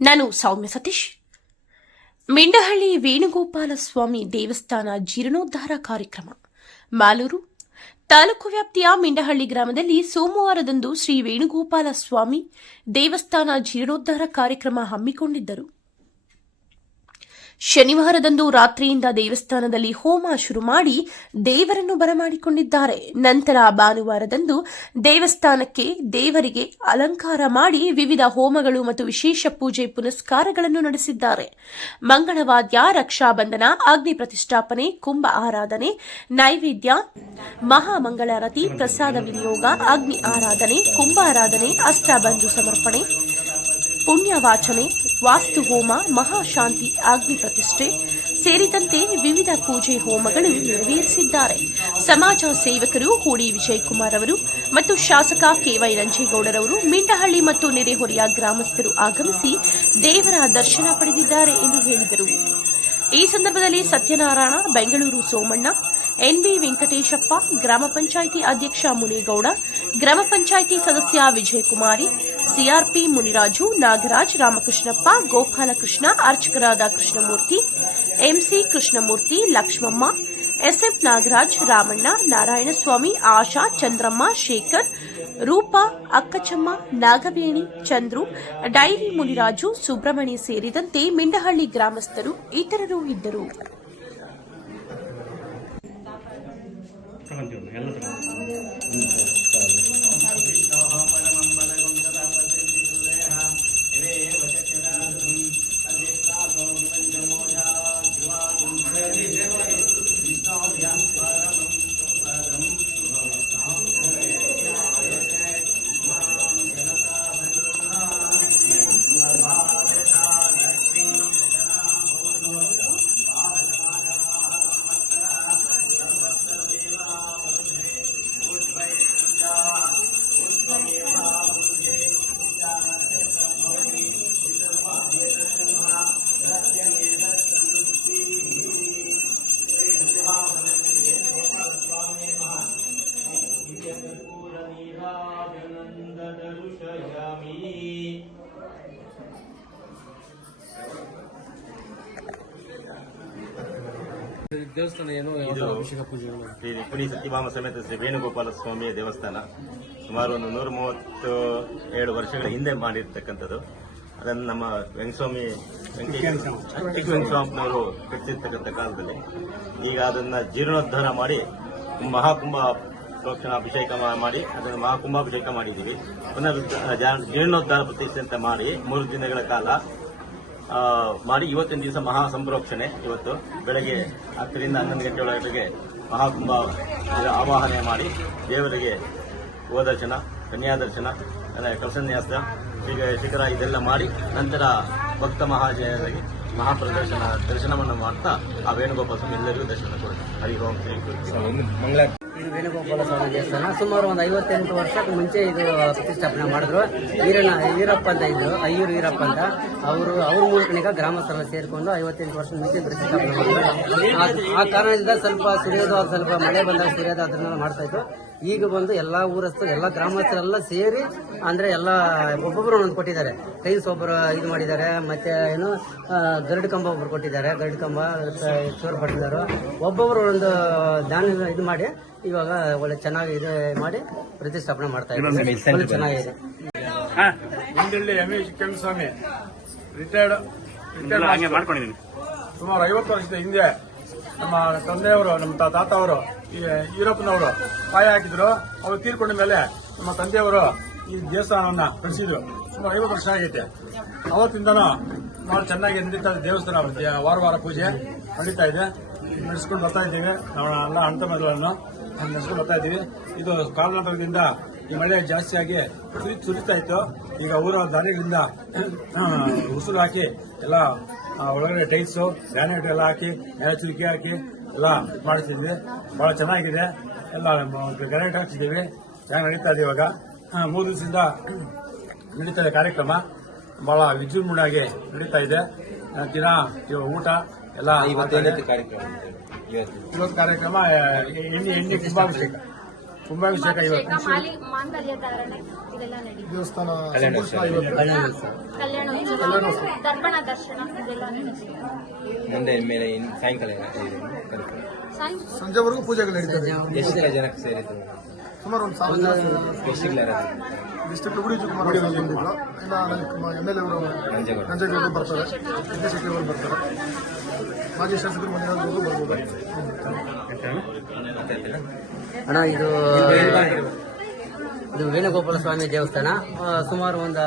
ನಾನು ಸೌಮ್ಯ ಸತೀಶ್. ಮಿಂಡಹಳ್ಳಿ ವೇಣುಗೋಪಾಲ ಸ್ವಾಮಿ ದೇವಸ್ಥಾನ ಜೀರ್ಣೋದ್ಧಾರ ಕಾರ್ಯಕ್ರಮ. ಮಾಲೂರು ತಾಲೂಕು ವ್ಯಾಪ್ತಿಯ ಮಿಂಡಹಳ್ಳಿ ಗ್ರಾಮದಲ್ಲಿ ಸೋಮವಾರದಂದು ಶ್ರೀ ವೇಣುಗೋಪಾಲ ಸ್ವಾಮಿ ದೇವಸ್ಥಾನ ಜೀರ್ಣೋದ್ಧಾರ ಕಾರ್ಯಕ್ರಮ ಹಮ್ಮಿಕೊಂಡಿದ್ದರು. ಶನಿವಾರದಂದು ರಾತ್ರಿಯಿಂದ ದೇವಸ್ಥಾನದಲ್ಲಿ ಹೋಮ ಶುರು ಮಾಡಿ ದೇವರನ್ನು ಬರಮಾಡಿಕೊಂಡಿದ್ದಾರೆ. ನಂತರ ಭಾನುವಾರದಂದು ದೇವಸ್ಥಾನಕ್ಕೆ ದೇವರಿಗೆ ಅಲಂಕಾರ ಮಾಡಿ ವಿವಿಧ ಹೋಮಗಳು ಮತ್ತು ವಿಶೇಷ ಪೂಜೆ ಪುನಸ್ಕಾರಗಳನ್ನು ನಡೆಸಿದ್ದಾರೆ. ಮಂಗಳವಾದ್ಯ, ರಕ್ಷಾಬಂಧನ, ಅಗ್ನಿ ಪ್ರತಿಷ್ಠಾಪನೆ, ಕುಂಭ ಆರಾಧನೆ, ನೈವೇದ್ಯ, ಮಹಾಮಂಗಳಾರತಿ, ಪ್ರಸಾದ ವಿನಿಯೋಗ, ಅಗ್ನಿ ಆರಾಧನೆ, ಕುಂಭಾರಾಧನೆ, ಅಷ್ಟಬಂಧು ಸಮರ್ಪಣೆ, ಪುಣ್ಯವಾಚನೆ, ವಾಸ್ತು ಹೋಮ, ಮಹಾಶಾಂತಿ, ಅಗ್ನಿ ಪ್ರತಿಷ್ಠೆ ಸೇರಿದಂತೆ ವಿವಿಧ ಪೂಜೆ ಹೋಮಗಳು ನೆರವೇರಿಸಿದ್ದಾರೆ. ಸಮಾಜ ಸೇವಕರು ಹೂಡಿ ವಿಜಯಕುಮಾರ್ ಅವರು ಮತ್ತು ಶಾಸಕ ಕೆವೈ ರಂಜೇಗೌಡರವರು, ಮಿಂಡಹಳ್ಳಿ ಮತ್ತು ನೆರೆಹೊರೆಯ ಗ್ರಾಮಸ್ಥರು ಆಗಮಿಸಿ ದೇವರ ದರ್ಶನ ಪಡೆದಿದ್ದಾರೆ ಎಂದು ಹೇಳಿದರು. ಈ ಸಂದರ್ಭದಲ್ಲಿ ಸತ್ಯನಾರಾಯಣ, ಬೆಂಗಳೂರು ಸೋಮಣ್ಣ, ಎನ್ಬಿ ವೆಂಕಟೇಶಪ್ಪ, ಗ್ರಾಮ ಪಂಚಾಯಿತಿ ಅಧ್ಯಕ್ಷ ಮುನೇಗೌಡ, ಗ್ರಾಮ ಪಂಚಾಯಿತಿ ಸದಸ್ಯ ವಿಜಯಕುಮಾರಿ, ಸಿಆರ್ಪಿ ಮುನಿರಾಜು, ನಾಗರಾಜ್, ರಾಮಕೃಷ್ಣಪ್ಪ, ಗೋಪಾಲಕೃಷ್ಣ, ಅರ್ಚಕರಾದ Krishnamurthy, MC Krishnamurthy, Lakshmamma, SF Nagaraj, Ramanna, Narayanaswamy, Asha, Chandramma, Shekhar, Roopa, Akkachamma, Nagaveni, Chandru, dairy Muniraju, Subrahmani ಸೇರಿದಂತೆ ಮಿಂಡಹಳ್ಳಿ ಗ್ರಾಮಸ್ಥರು ಇತರರು ಇದ್ದರು. ದೇವಸ್ಥಾನ ಏನು ಅಭಿಷೇಕ ಪೂಜೆ ಶ್ರೀ ಪುರಿ ಸತ್ಯಭಾಮ ಸಮೇತ ಶ್ರೀ ವೇಣುಗೋಪಾಲ ಸ್ವಾಮಿಯ ದೇವಸ್ಥಾನ ಸುಮಾರು ಒಂದು 137 ವರ್ಷಗಳ ಹಿಂದೆ ಮಾಡಿರ್ತಕ್ಕಂಥದ್ದು. ಅದನ್ನು ನಮ್ಮ ವೆಂಕಟೇಶ್ವರಪ್ಪನವರು ಕಟ್ಟಿರ್ತಕ್ಕಂಥ ಕಾಲದಲ್ಲಿ ಈಗ ಅದನ್ನ ಜೀರ್ಣೋದ್ಧಾರ ಮಾಡಿ ಮಹಾಕುಂಭ ಪ್ರೋಕ್ಷಣ ಅಭಿಷೇಕ ಮಾಡಿ ಅದನ್ನು ಮಹಾಕುಂಭಾಭಿಷೇಕ ಮಾಡಿದ್ದೀವಿ. ಪುನರ್ ಜೀರ್ಣೋದ್ಧಾರ ಪ್ರತಿಷ್ಠೆ ಅಂತ ಮಾಡಿ 3 ದಿನಗಳ ಕಾಲ ಮಾಡಿ ಇವತ್ತಿನ ದಿವಸ ಮಹಾ ಸಂಪ್ರೋಕ್ಷಣೆ. ಇವತ್ತು ಬೆಳಗ್ಗೆ 10 ರಿಂದ 11 ಗಂಟೆ ಒಳಗೆ ಮಹಾಕುಂಭ ಆವಾಹನೆ ಮಾಡಿ ದೇವರಿಗೆ ಗೋದರ್ಶನ, ಕನ್ಯಾದರ್ಶನ, ಕಲಸನ್ಯಾಸ, ಶಿಖರ ಇದೆಲ್ಲ ಮಾಡಿ ನಂತರ ಭಕ್ತ ಮಹಾಜಯರಿಗೆ ಮಹಾಪ್ರದರ್ಶನ ದರ್ಶನವನ್ನು ಮಾಡ್ತಾ ಆ ವೇಣುಗೋಪಾಲ ಸ್ವಾಮಿ ಎಲ್ಲರಿಗೂ ದರ್ಶನ ಕೊಡುತ್ತೆ. ಹರಿ ಓಂ ಶ್ರೀ ಇದು ವೇಣುಗೋಪಾಲ ಸ್ವಾಮಿ ದೇವಸ್ಥಾನ ಸುಮಾರು ಒಂದು 58 ವರ್ಷಕ್ಕೆ ಮುಂಚೆ ಇದು ಪ್ರತಿಷ್ಠಾಪನೆ ಮಾಡಿದ್ರು. ಈರಪ್ಪ ಅಂತ ಇದ್ರು, ಅಯ್ಯೂರು ಈರಪ್ಪ ಅಂತ. ಅವ್ರ ಮೂಲಕ ಗ್ರಾಮಸ್ಥರೆಲ್ಲ ಸೇರಿಕೊಂಡು 58 ವರ್ಷದ ಮುಂಚೆ ಪ್ರತಿಷ್ಠಾಪನೆ ಮಾಡಿದ್ರು. ಆ ಕಾರಣದಿಂದ ಸ್ವಲ್ಪ ಸುರಿಯೋದು, ಸ್ವಲ್ಪ ಮಳೆ ಬಂದಾಗ ಸುರಿಯೋದು ಅದನ್ನೆಲ್ಲ ಮಾಡ್ತಾ ಇತ್ತು. ಈಗ ಬಂದು ಎಲ್ಲಾ ಊರಸ್ಥರು, ಎಲ್ಲಾ ಗ್ರಾಮಸ್ಥರೆಲ್ಲ ಸೇರಿ ಅಂದ್ರೆ ಎಲ್ಲ ಒಬ್ಬೊಬ್ರು ಒಂದೊಂದು ಕೊಟ್ಟಿದ್ದಾರೆ. ಟೈಲ್ಸ್ ಒಬ್ಬರು ಇದು ಮಾಡಿದ್ದಾರೆ, ಮತ್ತೆ ಏನು ಗರುಡ್ ಕಂಬ ಒಬ್ರು ಕೊಟ್ಟಿದ್ದಾರೆ, ಗರುಡ್ ಕಂಬ ಚೋರ್ ಪಟ್ಟಿದ್ದಾರೆ. ಒಬ್ಬೊಬ್ರು ಒಂದು ದಾನ ಇದು ಮಾಡಿ ಇವಾಗ ಒಳ್ಳೆ ಚೆನ್ನಾಗಿ ಇದು ಮಾಡಿ ಪ್ರತಿಷ್ಠಾಪನೆ ಮಾಡ್ತಾ ಇದ್ದಾರೆ. ಚೆನ್ನಾಗಿದೆ. ಮಿಂಡಹಳ್ಳಿ ಎಂ.ಎ. ಸ್ವಾಮಿ ರಿಟೈರ್ಡ್ ಸುಮಾರು 50 ವರ್ಷದ ಹಿಂದೆ ನಮ್ಮ ತಂದೆಯವರು, ನಮ್ಮ ತಾತ ಅವರು, ಈರಪ್ಪನವರು ಪಾಯ ಹಾಕಿದ್ರು. ಅವರು ತೀರ್ಕೊಂಡ ಮೇಲೆ ನಮ್ಮ ತಂದೆಯವರು ಈ ದೇವಸ್ಥಾನವನ್ನ ಕಟ್ಟಿಸಿದ್ರು. ಸುಮಾರು 50 ವರ್ಷ ಆಗೈತೆ. ಅವತ್ತಿಂದನೂ ನಾವು ಚೆನ್ನಾಗಿ ನಡೀತಾ ಇದೆ. ದೇವಸ್ಥಾನ ವಾರ ಪೂಜೆ ನಡೀತಾ ಇದೆ, ನಡೆಸ್ಕೊಂಡು ಬರ್ತಾ ಇದ್ದೀವಿ. ನಾವು ಎಲ್ಲ ಹಂತ ಮದುವೆಗಳನ್ನು ನಡೆಸ್ಕೊಂಡು ಬರ್ತಾ ಇದ್ದೀವಿ. ಇದು ಕಾರಣದಿಂದ ಈ ಮಳೆ ಜಾಸ್ತಿಯಾಗಿ ಸುರಿತಾ ಇತ್ತು. ಈಗ ಊರ ದಾರಿಗಳಿಂದ ಉಸುರು ಹಾಕಿ ಎಲ್ಲ ಒಳಗಡೆ ಟೈಲ್ಸು, ಗ್ರಾನೈಟ್ ಎಲ್ಲ ಹಾಕಿ, ನೆಲ ಚುರುಕಿ ಹಾಕಿ ಎಲ್ಲ ಮಾಡ್ತಿದ್ವಿ. ಬಹಳ ಚೆನ್ನಾಗಿದೆ. ಎಲ್ಲ ಗ್ರಾನೈಟ್ ಹಾಕ್ತಿದ್ದೀವಿ. ಚೆನ್ನಾಗಿ ನಡೀತಾ ಇದೆ. ಇವಾಗ 3 ದಿವಸದಿಂದ ನಡೀತಾ ಇದೆ ಕಾರ್ಯಕ್ರಮ. ಬಹಳ ವಿಜೃಂಭಣೆಯಾಗಿ ನಡೀತಾ ಇದೆ. ದಿನ ಊಟ ಎಲ್ಲ ಇವತ್ತು ಕಾರ್ಯಕ್ರಮ ಎಣ್ಣೆ ಕುಂಭಾಭಿಷೇಕ ಇವತ್ತು ಇದೆಲ್ಲ ನಡೀತು. ದೇವಸ್ಥಾನ ಕಲ್ಯಾಣೋತ್ಸವ, ದರ್ಪಣ ದರ್ಶನ ಇದೆಲ್ಲ ನಡೀತು. ಮುಂದೆ ಮೇಲೆ ಸಾಯಂಕಾಲ ಸಂಜೆವರೆಗೂ ಪೂಜೆಗಳು ನಡೀತದೆ. ಎಷ್ಟು ಜನಕ್ಕೆ ಸೇರಿದ್ರು? ಸುಮಾರು ಒಂದು 1000 ಡಿಸ್ಟ್ರಿಕ್ಟ್ ಗುಡಿ ಕುಮಾರ್ ಬಂದಿದ್ರು. ಇನ್ನು MLA ಅವರು ನಂಜೇಗೌಡರು ಬರ್ತಾರೆ, ಶೆಟ್ಟಿ ಅವರು ಬರ್ತಾರೆ, ಮಾಜಿ ಶಾಸಕರು ಮನೆಯವರು ಬರ್ಬೋದು. ಅಣ್ಣ ಇದು ವೇಣುಗೋಪಾಲ ಸ್ವಾಮಿ ದೇವಸ್ಥಾನ ಸುಮಾರು ಒಂದು